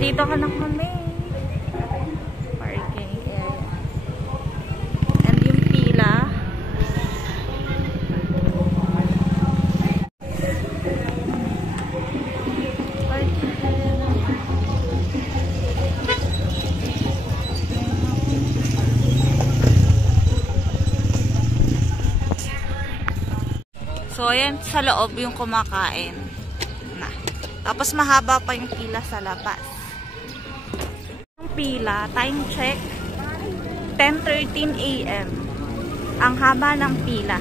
Nandito ka na kami. Parking area. And yung pila. So, ayan sa loob yung kumakain. Tapos mahaba pa yung pila sa labas. Yung pila, time check, 10:13 AM. Ang haba ng pila.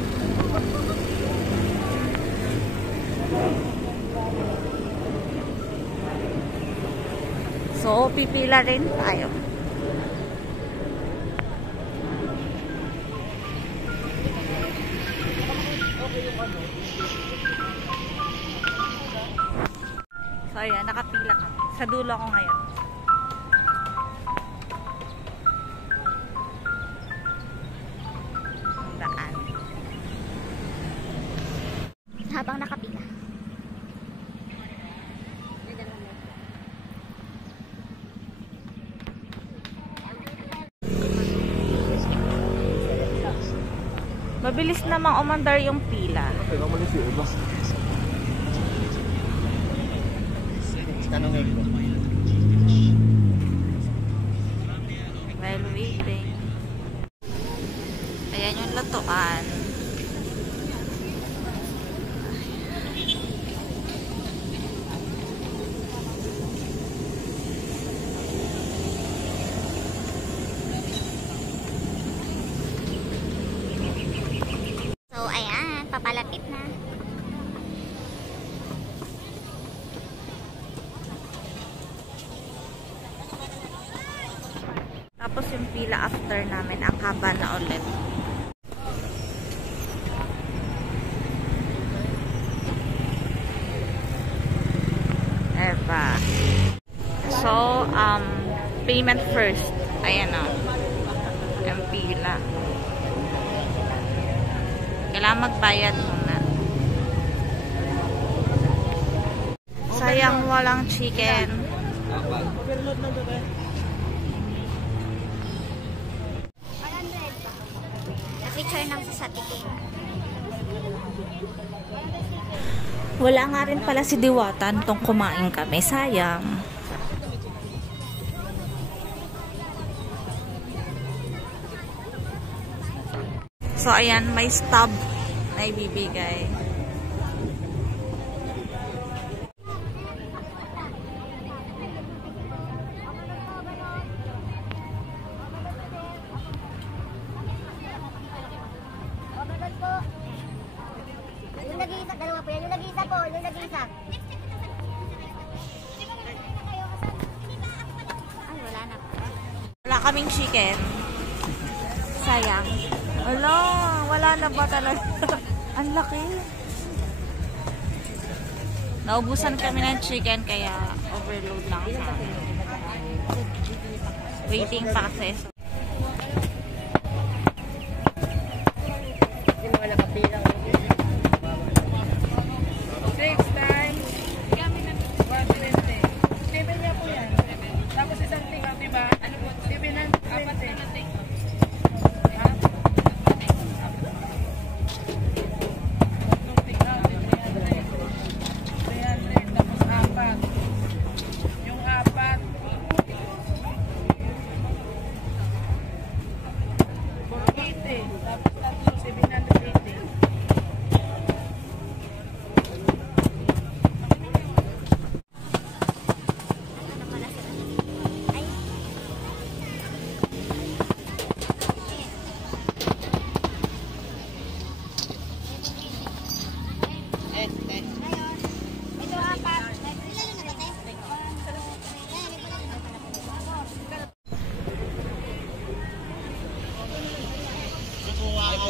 So, pipila rin tayo. So, ayan, nakapila kami. Sa dulo ko ngayon. Ang daan. Habang nakapila. Mabilis namang umandar yung pila. While waiting. Ayan yung latuan. So, ayan. Papalapit na. Tapos yung pila after namin, ang haba na ulit. Eva. So, payment first. Ayan o. Yung pila. Kailangan magbayad muna. Sayang walang chicken. Na-picture ng sa tiking. Wala nga rin pala si Diwata nung kumain kami. Sayang. So, ayan, may stub na ibibigay. Yung nag-iisa, dalawa po yan. Yung nag-iisa po, yung nag-iisa. Ay, wala na. Wala kaming chicken. Sayang. Wala na ba talaga? Ang laki. Naubusan kami ng chicken kaya overload lang sa amin. Waiting pa kasi.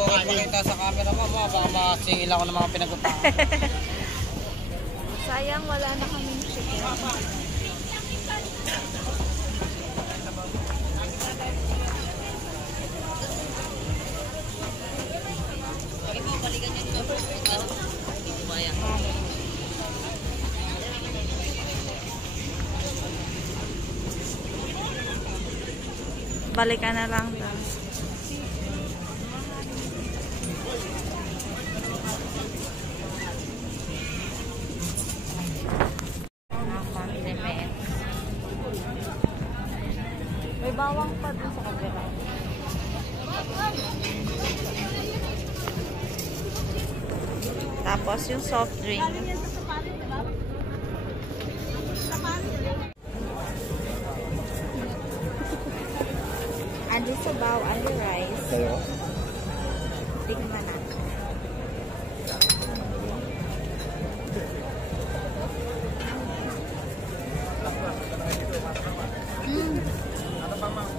Pakita sa camera mo, baka masingil ako ng mga pinag-utangan. Sayang wala na kaming chicken. Balik ka na lang daw. May bawang pa dun sa kabila. Tapos yung soft drink. Andi sabaw, andi rice. Tingnan natin.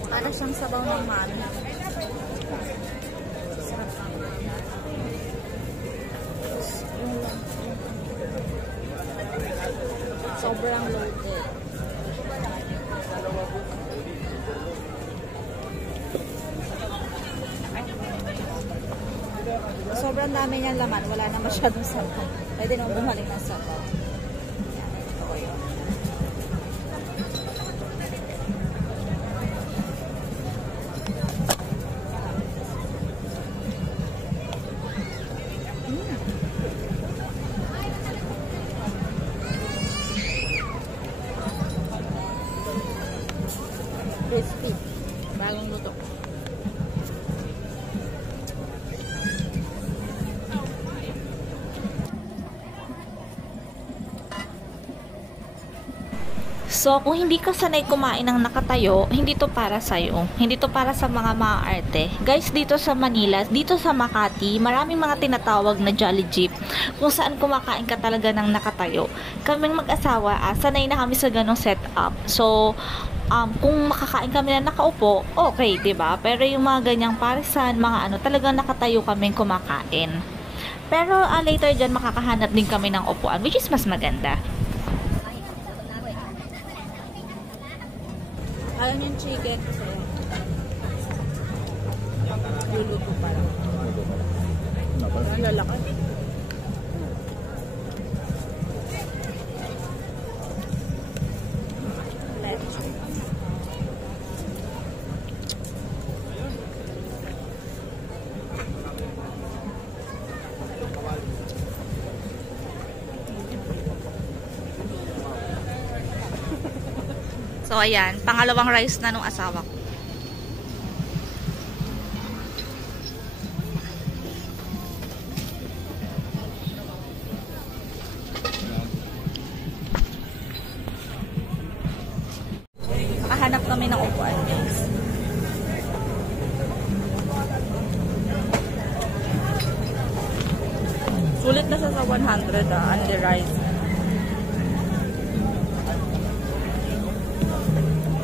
Para siyang sabaw ng mami. Sobrang loaded. Sobrang dami niyang laman. Wala na masyadong sabaw. Pwede naman bumalik ng sabaw. Yan, ito yun. Crispy. Bagong luto. So, kung hindi ka sanay kumain ng nakatayo, hindi to para sa'yo. Hindi to para sa mga maaarte. Guys, dito sa Manila, dito sa Makati, maraming mga tinatawag na Jolly Jeep kung saan kumakain ka talaga ng nakatayo. Kaming mag-asawa, sanay na kami sa ganong setup. So, kung makakain kami na nakaupo, okay, 'di ba? Pero yung mga ganyang parisan, mga ano, talagang nakatayo kaming kumakain. Pero later dyan, makakahanap din kami ng upuan, which is mas maganda. Ayaw yung chicken kasi luluto pa lang. Ang lalaki. So, ayan. Pangalawang rice na nung asawa ko. Nakahanap kami ng upuan, guys. Sulit na siya sa 100, and the rice.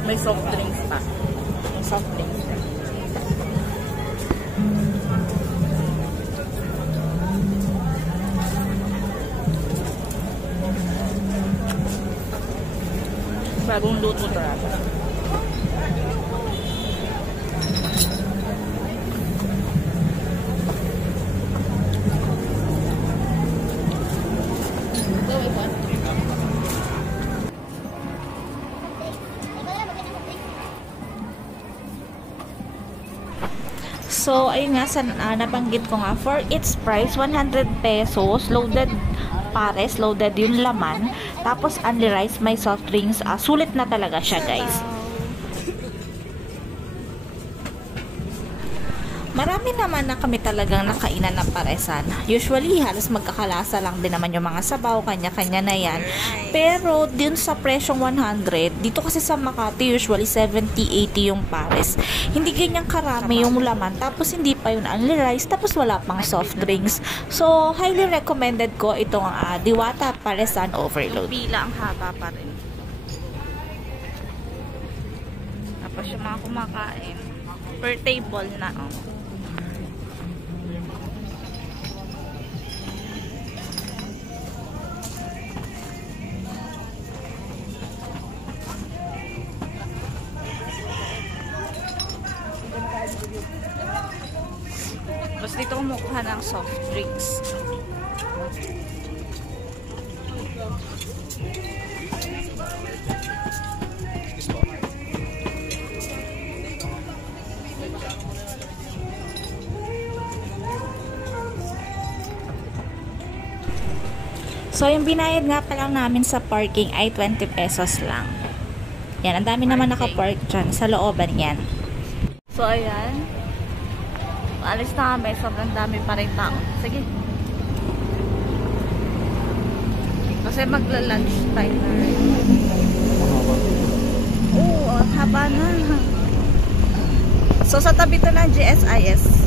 May soft drinks pa. May soft drinks pa. Bagong luto talaga. So, ayun nga, nabanggit ko nga, for its price, 100 pesos, loaded pares, loaded yung laman, tapos only rice, may soft drinks, sulit na talaga siya, guys. Marami naman na kami talagang nakainan ng paresan. Usually, halos magkakalasa lang din naman yung mga sabaw, kanya-kanya na yan. Pero, dun sa presyong 100, dito kasi sa Makati, usually 70-80 yung pares. Hindi ganyang karami yung laman, tapos hindi pa yun only rice, tapos wala pang soft drinks. So, highly recommended ko itong Diwata Paresan Overload. Pila ang haba pa rin. Tapos yung mga kumakain, per table na, Tapos dito kumukuha ng soft drinks. So, yung binayad nga pa lang namin sa parking ay 20 pesos lang. Yan, ang dami naman nakapark dyan sa looban yan. So, ayan. Alis na kami. Sobrang dami pa rin tao. Sige. Kasi magla-lunch time na rin. Oo, ang haba na. So, sa tabi to ng GSIS.